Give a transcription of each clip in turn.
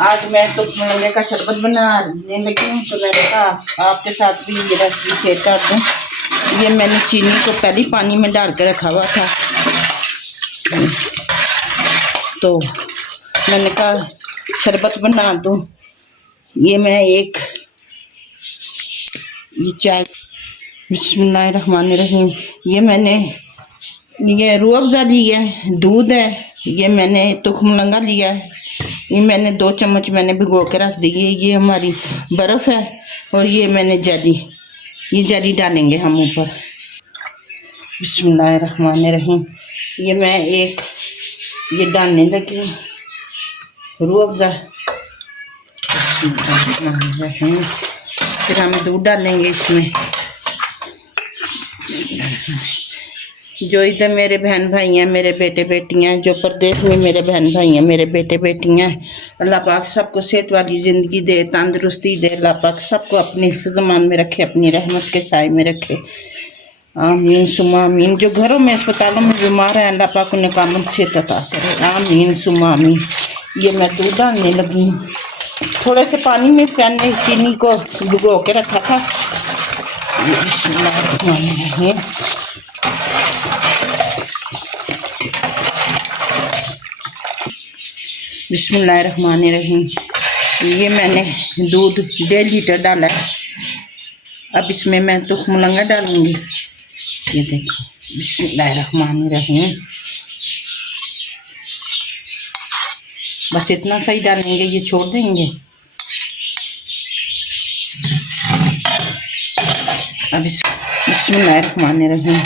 आज मैं तो मुनगे का शरबत बनाने लगी हूँ, तो मैंने कहा आपके साथ भी ये रेसिपी शेयर कर दूँ। ये मैंने चीनी को पहले पानी में डाल के रखा हुआ था, तो मैंने कहा शरबत बना दूँ। ये मैं एक ये चाय, बिस्मिल्लाहिर्रहमानिर्रहीम, ये मैंने ये रूह अफ़ज़ा लिया है, दूध है, ये मैंने तुखमलंगा लिया है, ये मैंने 2 चम्मच मैंने भिगो के रख दी है। ये हमारी बर्फ़ है और ये मैंने जेली, ये जेली डालेंगे हम ऊपर। बिस्मिल्लाहिर्रहमानिर्रहीम, ये मैं एक ये डालने लगी हूँ रूह अफ़ज़ा। बिस्मिल्लाहिर्रहमानिर्रहीम, फिर हम दूध डालेंगे इसमें। जो इधर मेरे बहन भाई हैं, मेरे बेटे बेटियां, जो परदेश में मेरे बहन भाई हैं, मेरे बेटे बेटियां, अल्लाह पाक सबको सेहत वाली ज़िंदगी दे, तंदुरुस्ती दे। अल्लाह पाक सबको अपने हिफ्ज़-ए-मान में रखे, अपनी रहमत के साए में रखे। आमीन सुम्मा आमीन। जो घरों में अस्पतालों में बीमार हैं, अल्लाह पाक उन्हें कामिल सेहत अता करे। आमीन सुम्मा आमीन। ये मैं दूध डालने लगी हूँ। थोड़े से पानी में मैंने चीनी को भिगो के रखा था। बिस्मिल्लाहिर्रहमानिर्रहीम, बिस्मिल्लाहिर्रहमानिर्रहीम। ये मैंने दूध 1.5 लीटर डाला है। अब इसमें मैं तुखमलंगा डालूंगी। ये देखो, बिस्मिल्लाहिर्रहमानिर्रहीम, बस इतना सही डालेंगे, ये छोड़ देंगे। अब बिस्मिल्लाहिर्रहमानिर्रहीम,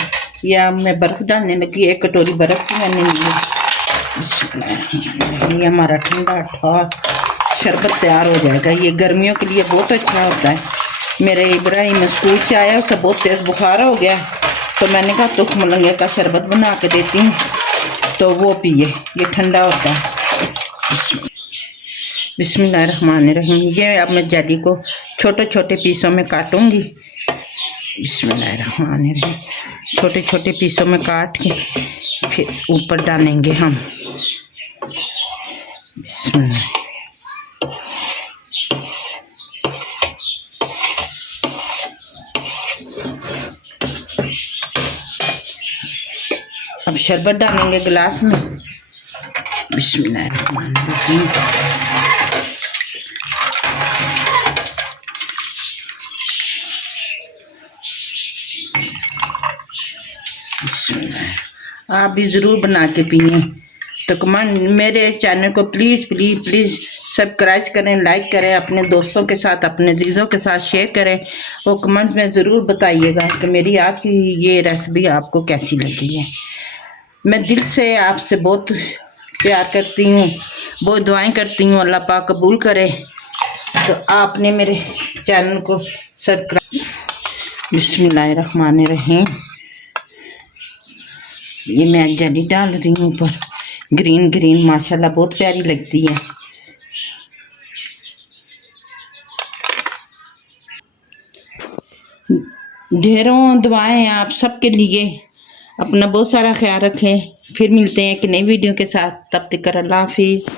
या मैं बर्फ़ डालने लगी। 1 कटोरी बर्फ़ की मैंने ली। ये हमारा ठंडा ठा शरबत तैयार हो जाएगा। ये गर्मियों के लिए बहुत अच्छा होता है। मेरे इब्राहिम स्कूल से आया, उसे बहुत तेज़ बुखार हो गया, तो मैंने कहा तुखमलंगे का शरबत बना के देती हूँ, तो वो पिए, ये ठंडा होता है। बिस्मिल्लाहिर्रहमानिर्रहीम, ये अब मैं जेली को छोटे छोटे पीसों में काटूंगी। बिस्मिल्लाहिर्रहमानिर्रहीम, छोटे छोटे पीसों में काट के फिर ऊपर डालेंगे हम। बिस्मिल्लाह, अब शरबत डालेंगे गिलास में। बिस्मिल्लाहिर्रहमानिर्रहीम, आप भी ज़रूर बना के पिए। तो कमेंट, मेरे चैनल को प्लीज़ प्लीज़ प्लीज़ सब्सक्राइब करें, लाइक करें, अपने दोस्तों के साथ, अपने अजीज़ों के साथ शेयर करें और कमेंट्स में ज़रूर बताइएगा कि मेरी आज की ये रेसिपी आपको कैसी लगी है। मैं दिल से आपसे बहुत प्यार करती हूँ, बहुत दुआएं करती हूँ, अल्लाह पाक कबूल करे। तो आपने मेरे चैनल को सब्सक्राइब। बिस्मिल्लाहिर्रहमानिर्रहीम, ये मैं जेली डाल रही हूँ ऊपर, ग्रीन ग्रीन, माशाल्लाह बहुत प्यारी लगती है। ढेरों दुआएं आप सबके लिए। अपना बहुत सारा ख्याल रखें। फिर मिलते हैं एक नई वीडियो के साथ, तब तक अल्लाह हाफिज़।